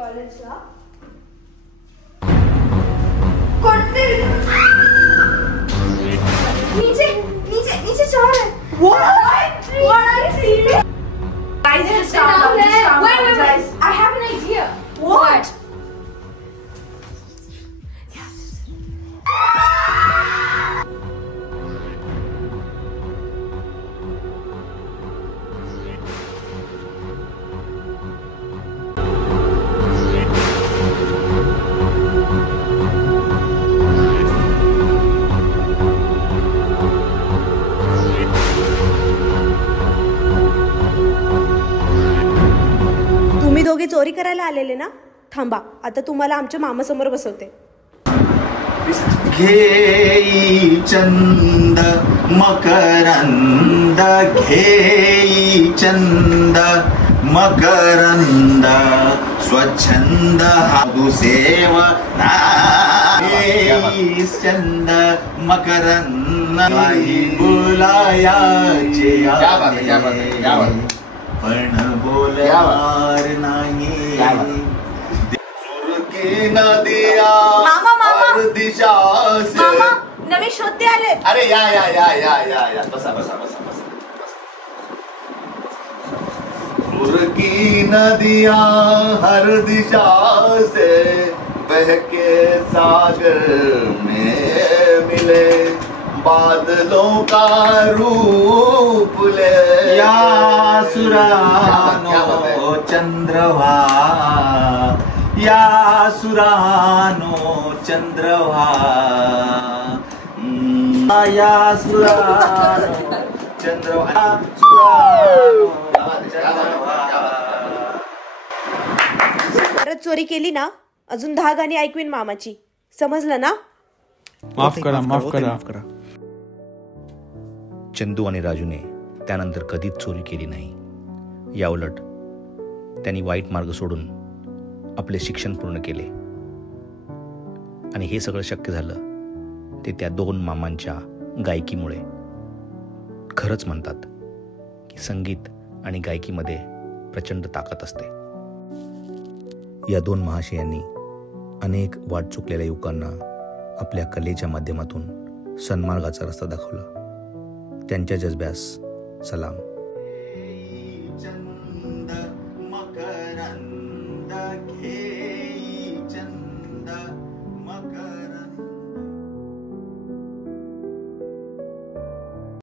कॉलेजला कोणते नीचे नीचे नीचे चढ़ है what are you serious guys just calm down wait I have an idea what तुम्ही दोघे चोरी करायला आलेले ना? थांबा, आता तुम्हाला आमच्या मामासमोर बसवते. घेई चंद मकरंद घेई चंद मकरंद स्वच्छंद हादुसेव घेई चंद मकरंद बोलायाचे पण बोलणार नाही सुरकी नदिया हर दिशा से मामा नवे शोधते आले. अरे या बसा सुरकी नदिया हर दिशा से बहके सागर में मिले बादलों का रूप ले या सुरानो चंद्रवा या सुरानो चंद्रवा या सुरानो चंद्रवा परत चोरी केली ना अजून 10 गाणी ऐकवीन मामाची. समजलं ना? माफ करा. चंदू आणि राजूने त्यानंतर कधीच चोरी केली नाही. याउलट त्यांनी वाईट मार्ग सोडून आपले शिक्षण पूर्ण केले. आणि हे सगळं शक्य झालं ते त्या 2 मामांच्या गायकीमुळे. खरंच म्हणतात की संगीत आणि गायकीमध्ये प्रचंड ताकद असते. या 2 महाशयांनी अनेक वाट चुकलेल्या युवकांना आपल्या कलेच्या माध्यमातून सन्मार्गाचा रस्ता दाखवला. त्यांच्या जज्ब्यास सलाम.